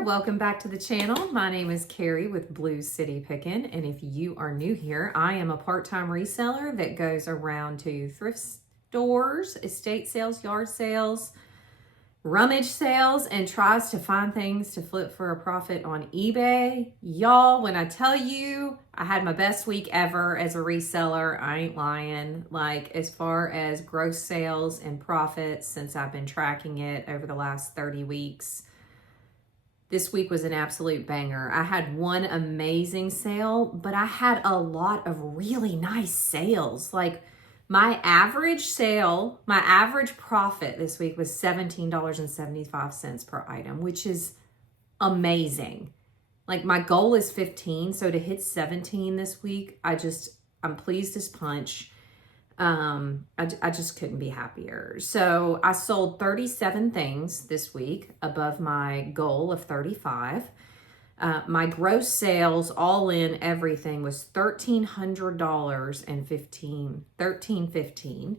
there, welcome back to the channel. My name is Carrie with bluescitypickin, and if you are new here, I am a part-time reseller that goes around to thrift stores, estate sales, yard sales, rummage sales, and tries to find things to flip for a profit on eBay. Y'all, when I tell you I had my best week ever as a reseller, I ain't lying. Like, as far as gross sales and profits since I've been tracking it over the last 30 weeks, this week was an absolute banger. I had one amazing sale, but I had a lot of really nice sales. Like, my average sale, my average profit this week was $17.75 per item, which is amazing. Like, my goal is 15, so to hit 17 this week, I'm pleased as punch. I just couldn't be happier. So I sold 37 things this week above my goal of 35. My gross sales, all in everything, was $1,315.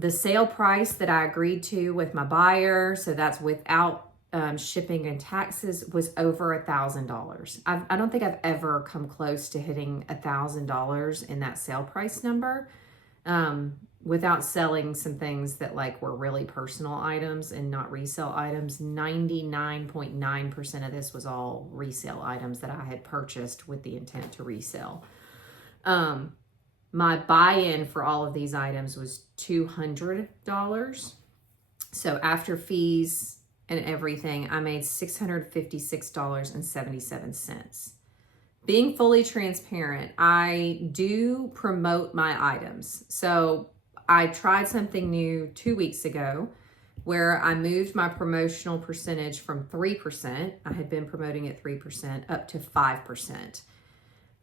The sale price that I agreed to with my buyer, so that's without shipping and taxes, was over $1,000. I don't think I've ever come close to hitting $1,000 in that sale price number, without selling some things that like were really personal items and not resale items. 99.9% of this was all resale items that I had purchased with the intent to resell. My buy-in for all of these items was $200. So after fees and everything, I made $656.77. Being fully transparent, I do promote my items. So I tried something new 2 weeks ago where I moved my promotional percentage from 3%, I had been promoting at 3%, up to 5%.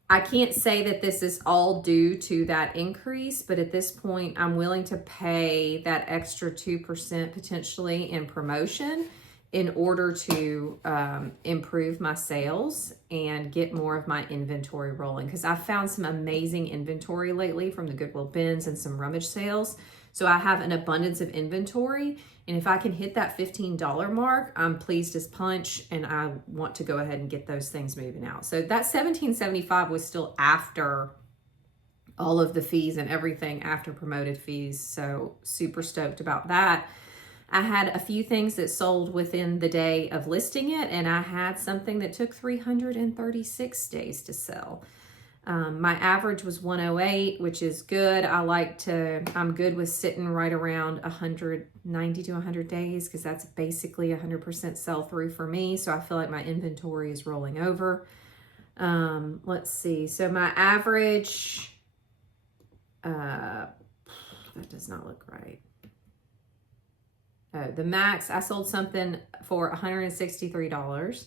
I can't say that this is all due to that increase, but at this point, I'm willing to pay that extra 2% potentially in promotion in order to improve my sales and get more of my inventory rolling. Because I found some amazing inventory lately from the Goodwill bins and some rummage sales. So I have an abundance of inventory. And if I can hit that $15 mark, I'm pleased as punch, and I want to go ahead and get those things moving out. So that $17.75 was still after all of the fees and everything, after promoted fees. So super stoked about that. I had a few things that sold within the day of listing it, and I had something that took 336 days to sell. My average was 108, which is good. I'm good with sitting right around 90 to 100 days because that's basically 100% sell through for me. So I feel like my inventory is rolling over. Let's see. So my average, that does not look right. The max, I sold something for $163.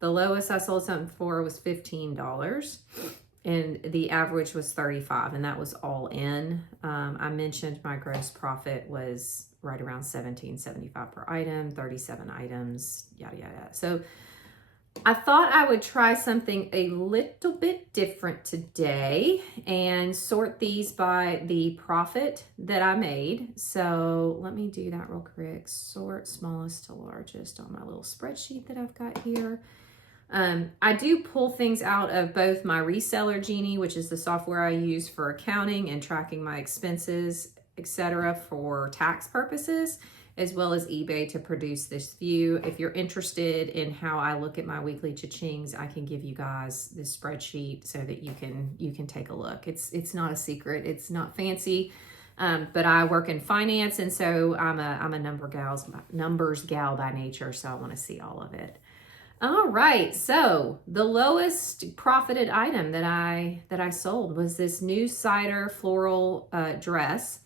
The lowest I sold something for was $15. And the average was $35, and that was all in. I mentioned my gross profit was right around $17.75 per item, 37 items, yada, yada. So I thought I would try something a little bit different today and sort these by the profit that I made. So let me do that real quick. Sort smallest to largest on my little spreadsheet that I've got here. I do pull things out of both my Reseller Genie, which is the software I use for accounting and tracking my expenses, etc., for tax purposes, as well as eBay to produce this view. If you're interested in how I look at my weekly cha-chings, I can give you guys this spreadsheet so that you can take a look. It's not a secret. It's not fancy, but I work in finance, and so I'm a numbers gal by nature, so I want to see all of it. All right, so the lowest profited item that I sold was this new cider floral dress.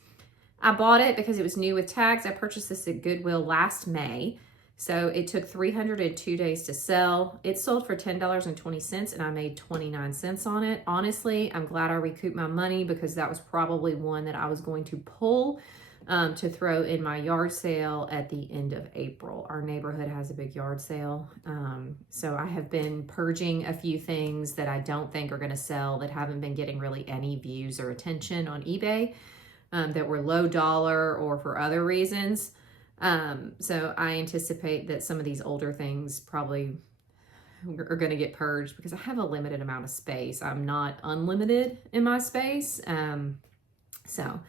I bought it because it was new with tags. I purchased this at Goodwill last May. So it took 302 days to sell. It sold for $10.20 and I made 29 cents on it. Honestly, I'm glad I recouped my money because that was probably one that I was going to pull to throw in my yard sale at the end of April. Our neighborhood has a big yard sale. So I have been purging a few things that I don't think are going to sell, that haven't been getting really any views or attention on eBay. That were low dollar or for other reasons. So I anticipate that some of these older things probably are going to get purged because I have a limited amount of space. I'm not unlimited in my space. So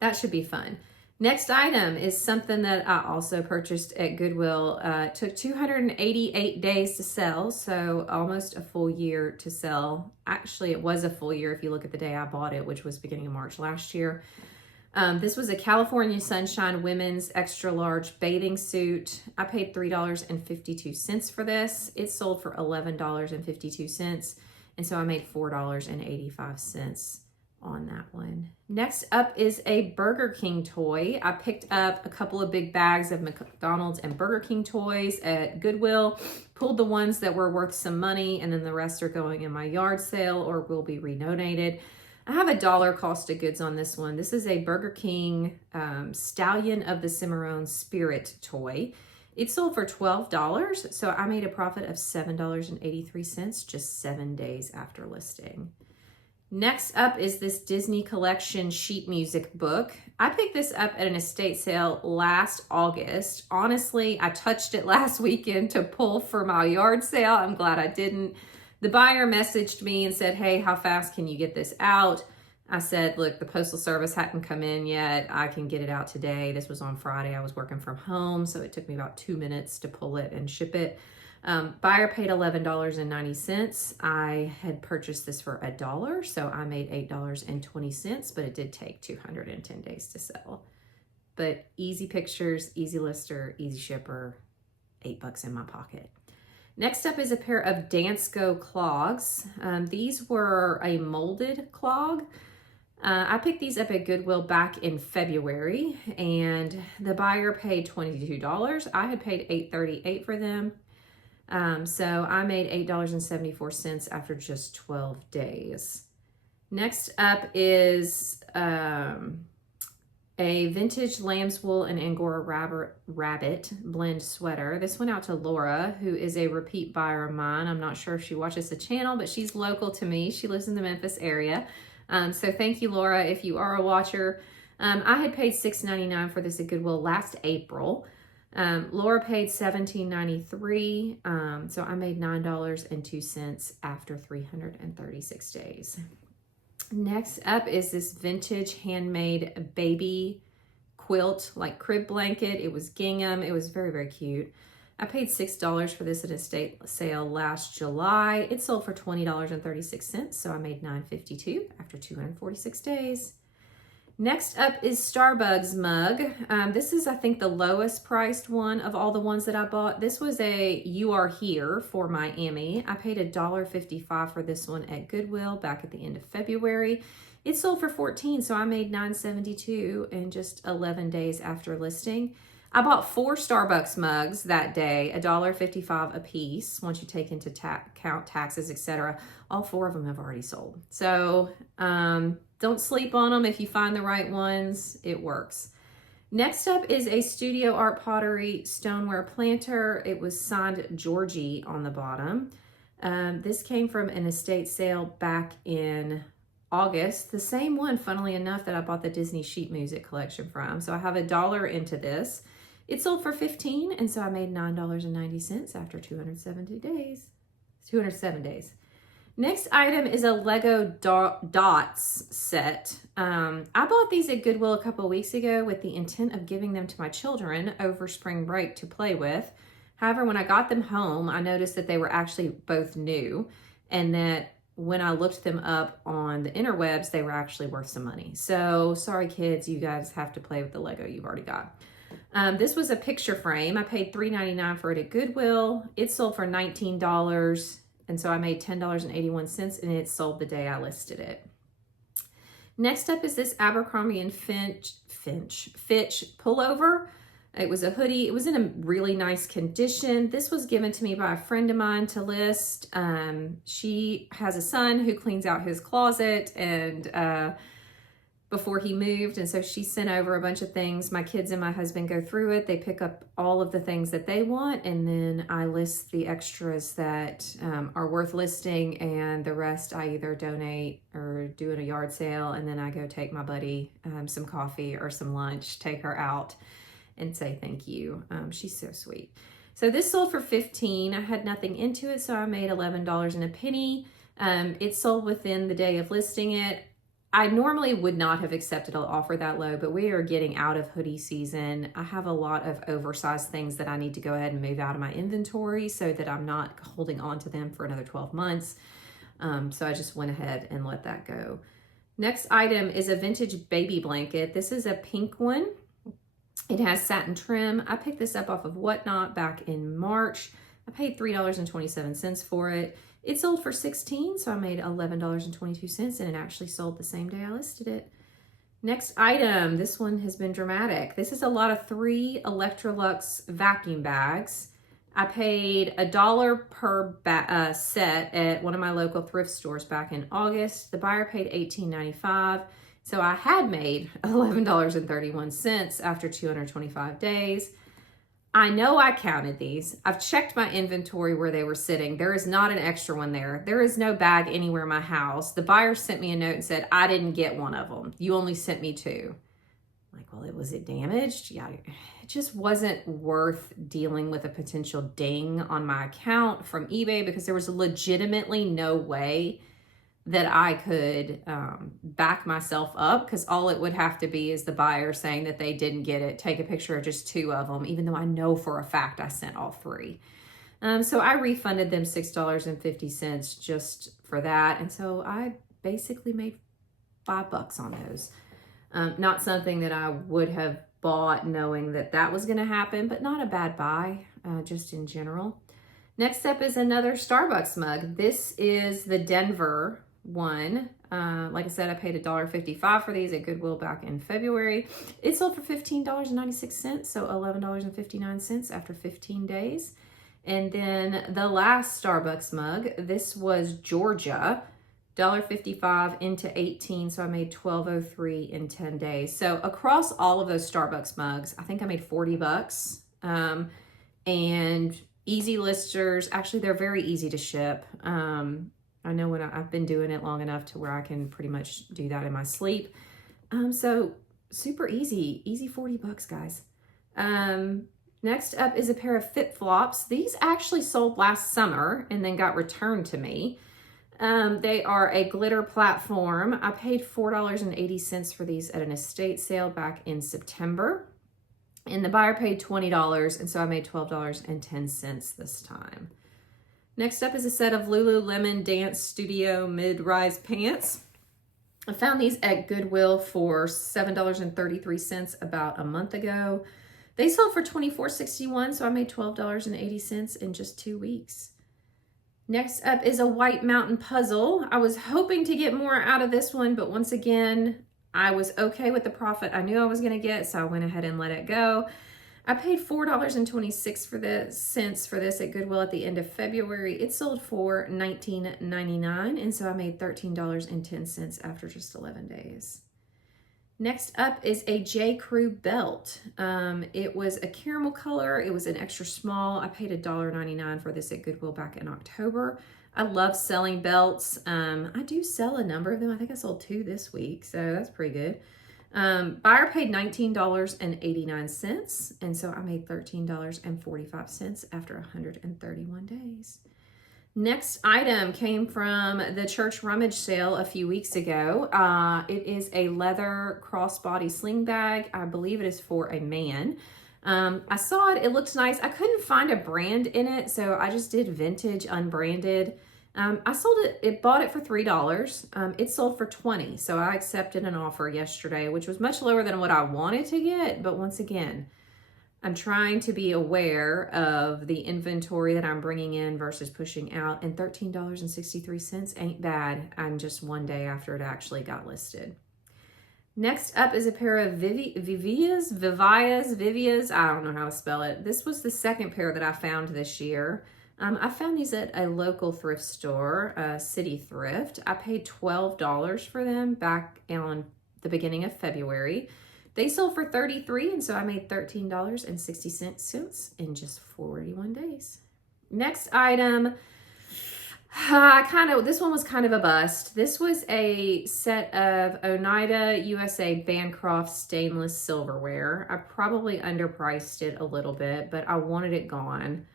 that should be fun. Next item is something that I also purchased at Goodwill. It took 288 days to sell, so almost a full year to sell. Actually, it was a full year if you look at the day I bought it, which was beginning of March last year. This was a California Sunshine women's extra large bathing suit. I paid $3.52 for this. It sold for $11.52, and so I made $4.85 on that one. Next up is a Burger King toy. I picked up a couple of big bags of McDonald's and Burger King toys at Goodwill, pulled the ones that were worth some money, and then the rest are going in my yard sale or will be redonated. I have a dollar cost of goods on this one. This is a Burger King Stallion of the Cimarron Spirit toy. It sold for $12, so I made a profit of $7.83 just 7 days after listing. Next up is this Disney Collection sheet music book. I picked this up at an estate sale last August. Honestly, I touched it last weekend to pull for my yard sale. I'm glad I didn't. The buyer messaged me and said, hey, how fast can you get this out? I said, look, the Postal Service hadn't come in yet. I can get it out today. This was on Friday. I was working from home, so it took me about 2 minutes to pull it and ship it. Buyer paid $11.90. I had purchased this for $1, so I made $8.20, but it did take 210 days to sell. But easy pictures, easy lister, easy shipper, $8 in my pocket. Next up is a pair of Dansko clogs. These were a molded clog. I picked these up at Goodwill back in February, and the buyer paid $22. I had paid $8.38 for them. So I made $8.74 after just 12 days. Next up is a vintage lamb's wool and Angora rabbit blend sweater. This went out to Laura, who is a repeat buyer of mine. I'm not sure if she watches the channel, but she's local to me. She lives in the Memphis area. So thank you, Laura, if you are a watcher. I had paid $6.99 for this at Goodwill last April. Laura paid $17.93, so I made $9.02 after 336 days. Next up is this vintage handmade baby quilt, like crib blanket. It was gingham. It was very, very cute. I paid $6 for this at a estate sale last July. It sold for $20.36, so I made $9.52 after 246 days. Next up is Starbucks mug. This is, I think, the lowest priced one of all the ones that I bought. This was a You Are Here for Miami. I paid $1.55 for this one at Goodwill back at the end of February. It sold for $14, so I made $9.72 in just 11 days after listing. I bought 4 Starbucks mugs that day, $1.55 a piece. Once you take into count taxes, etc., all 4 of them have already sold. So don't sleep on them. If you find the right ones, it works. Next up is a Studio Art Pottery stoneware planter. It was signed Georgie on the bottom. This came from an estate sale back in August. The same one, funnily enough, that I bought the Disney sheet music collection from. So I have $1 into this. It sold for $15, and so I made $9.90 after 207 days. Next item is a Lego Dots set. I bought these at Goodwill a couple of weeks ago with the intent of giving them to my children over spring break to play with. However, when I got them home, I noticed that they were actually both new, and that when I looked them up on the interwebs, they were actually worth some money. So sorry kids, you guys have to play with the Lego you've already got. This was a picture frame. I paid $3.99 for it at Goodwill. It sold for $19, and so I made $10.81, and it sold the day I listed it. Next up is this Abercrombie and Fitch pullover. It was a hoodie. It was in a really nice condition. This was given to me by a friend of mine to list. She has a son who cleans out his closet and before he moved, and so she sent over a bunch of things. My kids and my husband go through it. They pick up all of the things that they want, and then I list the extras that are worth listing, and the rest I either donate or do at a yard sale, and then I go take my buddy some coffee or some lunch, take her out. and say thank you. She's so sweet. So this sold for $15. I had nothing into it, so I made $11 and a penny. It sold within the day of listing it. I normally would not have accepted an offer that low, but we are getting out of hoodie season. I have a lot of oversized things that I need to go ahead and move out of my inventory so that I'm not holding on to them for another 12 months. So I just went ahead and let that go. Next item is a vintage baby blanket. This is a pink one. It has satin trim. I picked this up off of Whatnot back in March. I paid $3.27 for it. It sold for $16, so I made $11.22, and it actually sold the same day I listed it. Next item, this one has been dramatic. This is a lot of 3 Electrolux vacuum bags. I paid $1 per set at one of my local thrift stores back in August. The buyer paid $18.95, so I had made $11.31 after 225 days. I know I counted these. I've checked my inventory where they were sitting. There is not an extra one there. There is no bag anywhere in my house. The buyer sent me a note and said, I didn't get one of them. You only sent me 2. I'm like, well, was it damaged? Yeah, it just wasn't worth dealing with a potential ding on my account from eBay because there was legitimately no way that I could back myself up, because all it would have to be is the buyer saying that they didn't get it, take a picture of just 2 of them, even though I know for a fact I sent all 3. So I refunded them $6.50 just for that. And so I basically made $5 on those. Not something that I would have bought knowing that that was going to happen, but not a bad buy, just in general. Next up is another Starbucks mug. This is the Denver one. Like I said, I paid $1.55 for these at Goodwill back in February. It sold for $15.96, so $11.59 after 15 days. And then the last Starbucks mug, this was Georgia, $1.55 into 18, so I made $12.03 in 10 days. So across all of those Starbucks mugs, I think I made $40. And easy listers, actually they're very easy to ship. I know when I've been doing it long enough to where I can pretty much do that in my sleep. So super easy $40, guys. Next up is a pair of flip-flops. These actually sold last summer and then got returned to me. They are a glitter platform. I paid $4.80 for these at an estate sale back in September. And the buyer paid $20, and so I made $12.10 this time. Next up is a set of Lululemon Dance Studio mid-rise pants. I found these at Goodwill for $7.33 about a month ago. They sold for $24.61, so I made $12.80 in just 2 weeks. Next up is a White Mountain puzzle. I was hoping to get more out of this one, but once again, I was okay with the profit I knew I was going to get, so I went ahead and let it go. I paid $4.26 for this at Goodwill at the end of February. It sold for $19.99, and so I made $13.10 after just 11 days. Next up is a J. Crew belt. It was a caramel color. It was an extra small. I paid $1.99 for this at Goodwill back in October. I love selling belts. I do sell a number of them. I think I sold 2 this week, so that's pretty good. Buyer paid $19.89, and so I made $13.45 after 131 days. Next item came from the church rummage sale a few weeks ago. It is a leather crossbody sling bag. I believe it is for a man. I saw it. It looked nice. I couldn't find a brand in it, so I just did vintage unbranded. I sold it, bought it for $3. It sold for $20. So I accepted an offer yesterday, which was much lower than what I wanted to get. But once again, I'm trying to be aware of the inventory that I'm bringing in versus pushing out. And $13.63 ain't bad. I'm just 1 day after it actually got listed. Next up is a pair of Vivias. I don't know how to spell it. This was the second pair that I found this year. I found these at a local thrift store, City Thrift. I paid $12 for them back on the beginning of February. They sold for $33, and so I made $13.60 in just 41 days. Next item, This one was kind of a bust. This was a set of Oneida USA Bancroft stainless silverware. I probably underpriced it a little bit, but I wanted it gone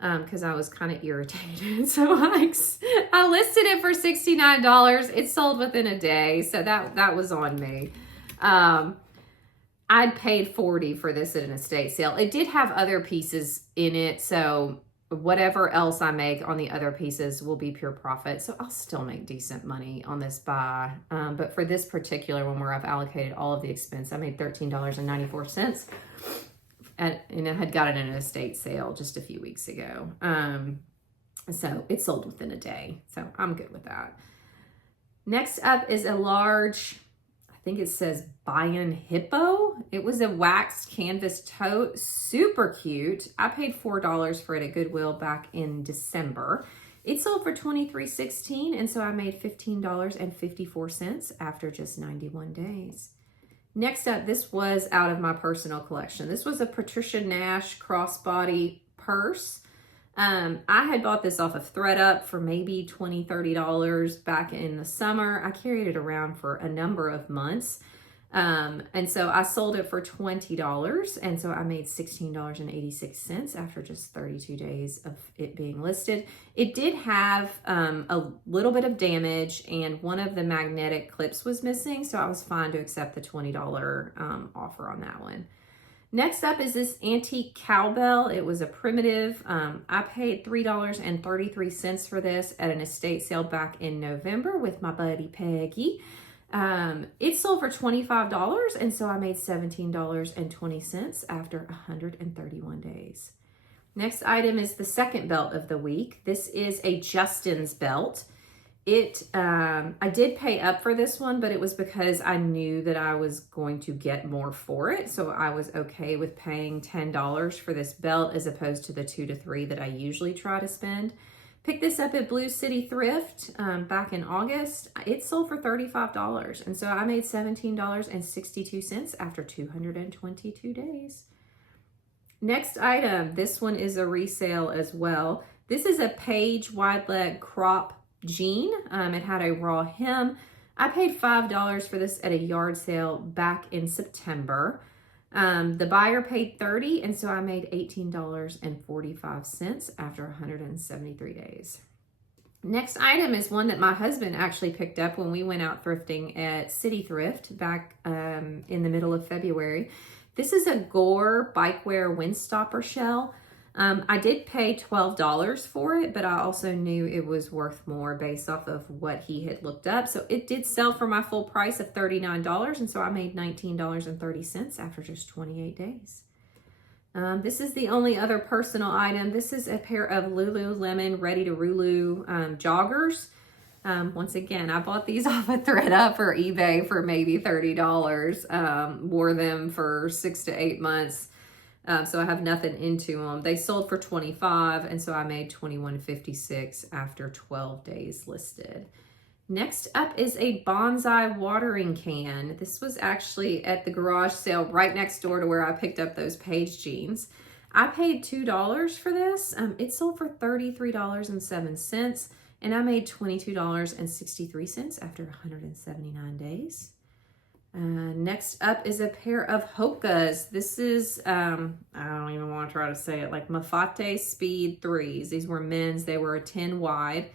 because I was kind of irritated. So I listed it for $69. It sold within a day, so that was on me. I'd paid $40 for this at an estate sale. It did have other pieces in it, so whatever else I make on the other pieces will be pure profit. So I'll still make decent money on this buy. But for this particular one where I've allocated all of the expense, I made $13.94. And I had got it in an estate sale just a few weeks ago. So it sold within a day. So I'm good with that. Next up is a large, I think it says Bayan Hippo. It was a waxed canvas tote, super cute. I paid $4 for it at Goodwill back in December. It sold for $23.16, and so I made $15.54 after just 91 days. Next up, this was out of my personal collection. This was a Patricia Nash crossbody purse. I had bought this off of ThredUp for maybe $20, $30 back in the summer. I carried it around for a number of months. And so I sold it for $20. And so I made $16.86 after just 32 days of it being listed. It did have a little bit of damage and one of the magnetic clips was missing. So I was fine to accept the $20 offer on that one. Next up is this antique cowbell. It was a primitive. I paid $3.33 for this at an estate sale back in November with my buddy Peggy. It sold for $25, and so I made $17.20 after 131 days. Next item is the second belt of the week. This is a Justin's belt. I did pay up for this one, but it was because I knew that I was going to get more for it. So I was okay with paying $10 for this belt as opposed to the $2 to $3 that I usually try to spend. Picked this up at Blue City Thrift back in August. It sold for $35, and so I made $17.62 after 222 days. Next item, this one is a resale as well. This is a Page wide leg crop jean. It had a raw hem. I paid $5 for this at a yard sale back in September. The buyer paid $30, and so I made $18.45 after 173 days. Next item is one that my husband actually picked up when we went out thrifting at City Thrift back in the middle of February. This is a Gore bikewear windstopper shell. I did pay $12 for it, but I also knew it was worth more based off of what he had looked up. So it did sell for my full price of $39, and so I made $19.30 after just 28 days. This is the only other personal item. This is a pair of Lululemon Ready to Rulu joggers. Once again, I bought these off of ThredUp or eBay for maybe $30. Wore them for 6 to 8 months. So I have nothing into them. They sold for $25, and so I made $21.56 after 12 days listed. Next up is a bonsai watering can. This was actually at the garage sale right next door to where I picked up those Page jeans. I paid $2 for this. It sold for $33.07, and I made $22.63 after 179 days. Next up is a pair of Hoka's. This is, I don't even want to try to say it, like Mafate Speed 3s. These were men's. They were a 10 wide.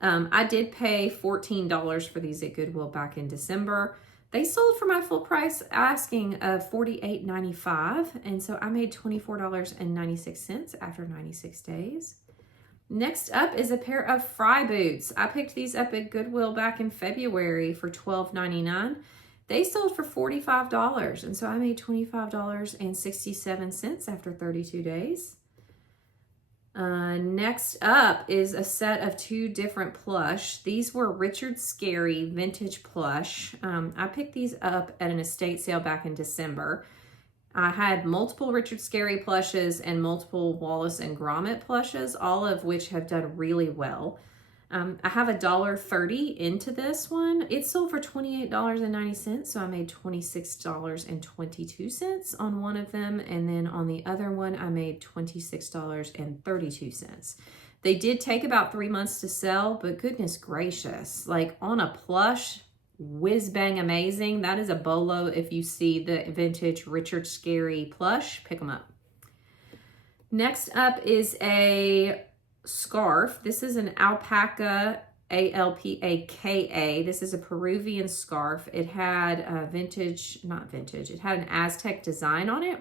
I did pay $14 for these at Goodwill back in December. They sold for my full price asking of $48.95, and so I made $24.96 after 96 days. Next up is a pair of Fry boots. I picked these up at Goodwill back in February for $12.99. They sold for $45, and so I made $25.67 after 32 days. Next up is a set of 2 different plush. These were Richard Scarry vintage plush. I picked these up at an estate sale back in December. I had multiple Richard Scarry plushes and multiple Wallace and Gromit plushes, all of which have done really well. I have $1.30 into this one. It sold for $28.90, so I made $26.22 on one of them, and then on the other one, I made $26.32. They did take about 3 months to sell, but goodness gracious, like on a plush, whiz bang amazing. That is a bolo. If you see the vintage Richard Scarry plush, pick them up. Next up is a scarf. This is an alpaca, ALPAKA. This is a Peruvian scarf. It had a it had an Aztec design on it.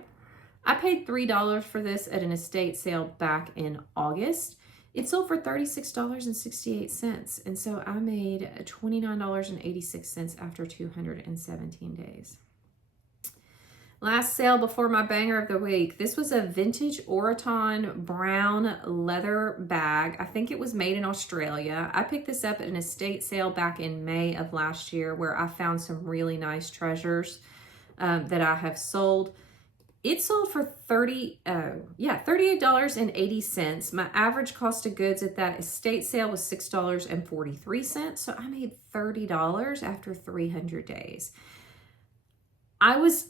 I paid $3 for this at an estate sale back in August. It sold for $36.68. And so I made $29.86 after 217 days. Last sale before my banger of the week. This was a vintage Oraton brown leather bag. I think it was made in Australia. I picked this up at an estate sale back in May of last year where I found some really nice treasures that I have sold. It sold for $38.80. My average cost of goods at that estate sale was $6.43. So I made $30 after 300 days. I was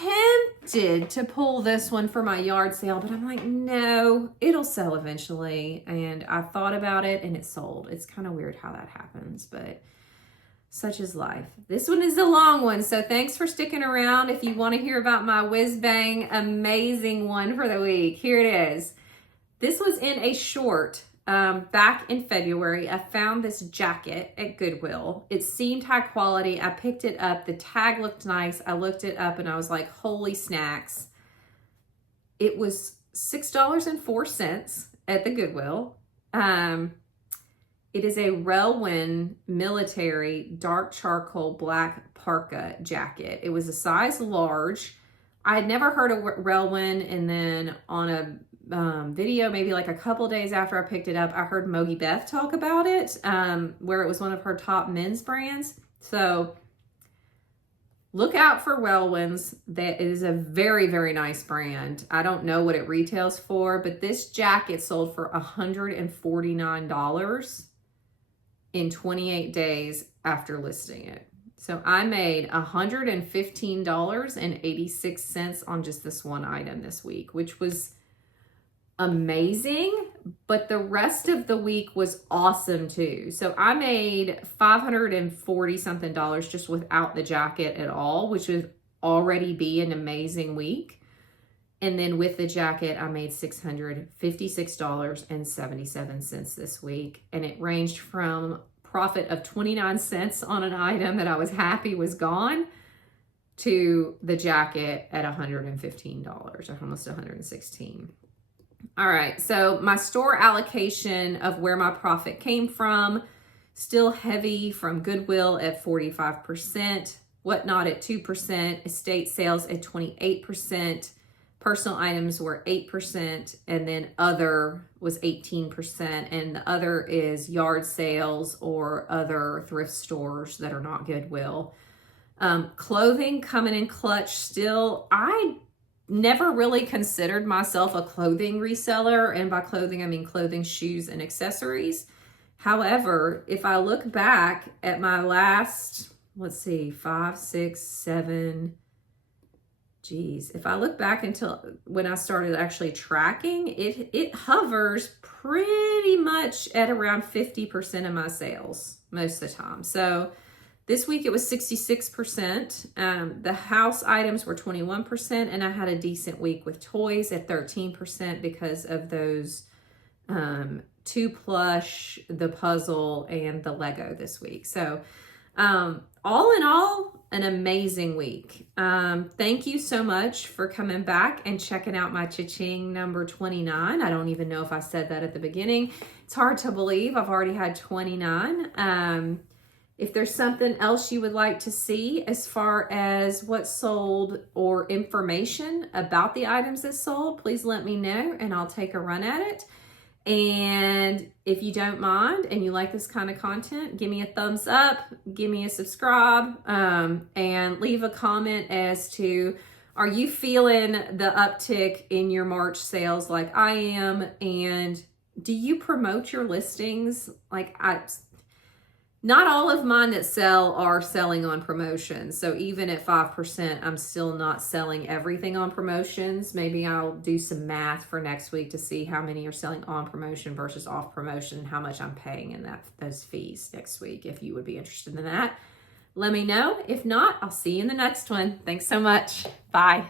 tempted to pull this one for my yard sale, but I'm like, no, it'll sell eventually. And I thought about it and it sold. It's kind of weird how that happens, but such is life. This one is a long one, so thanks for sticking around. If you want to hear about my whiz bang amazing one for the week, here it is. This was in a short back in February. I found this jacket at Goodwill. It seemed high quality. I picked it up. The tag looked nice. I looked it up and I was like, holy snacks. It was $6.04 at the Goodwill. It is a Relwyn military dark charcoal black parka jacket. It was a size large. I had never heard of Relwyn, and then on a video, maybe like a couple days after I picked it up, I heard Mogi Beth talk about it, where it was one of her top men's brands. So look out for Relwyns. That is a very, very nice brand. I don't know what it retails for, but this jacket sold for $149 in 28 days after listing it. So I made $115.86 on just this one item this week, which was amazing, but the rest of the week was awesome too. So I made $540 something just without the jacket at all, which would already be an amazing week. And then with the jacket, I made $656.77 this week. And it ranged from profit of 29 cents on an item that I was happy was gone to the jacket at $115 or almost $116. All right, so my store allocation of where my profit came from, still heavy from Goodwill at 45%, Whatnot at 2%, estate sales at 28%, personal items were 8%, and then other was 18%, and the other is yard sales or other thrift stores that are not Goodwill. Clothing coming in clutch still. I never really considered myself a clothing reseller, and by clothing I mean clothing, shoes, and accessories. However, if I look back at my last, let's see, 5, 6, 7, if I look back until when I started actually tracking, it hovers pretty much at around 50% of my sales most of the time. So this week it was 66%. The house items were 21%, and I had a decent week with toys at 13% because of those 2 plush, the puzzle, and the Lego this week. So all in all, an amazing week. Thank you so much for coming back and checking out my Ching number 29. I don't even know if I said that at the beginning. It's hard to believe I've already had 29. If there's something else you would like to see as far as what sold or information about the items that sold, please let me know and I'll take a run at it. And if you don't mind and you like this kind of content, give me a thumbs up, give me a subscribe, and leave a comment as to, are you feeling the uptick in your March sales like I am? And do you promote your listings? Like Not all of mine that sell are selling on promotions. So even at 5%, I'm still not selling everything on promotions. Maybe I'll do some math for next week to see how many are selling on promotion versus off promotion and how much I'm paying in those fees next week. If you would be interested in that, let me know. If not, I'll see you in the next one. Thanks so much. Bye.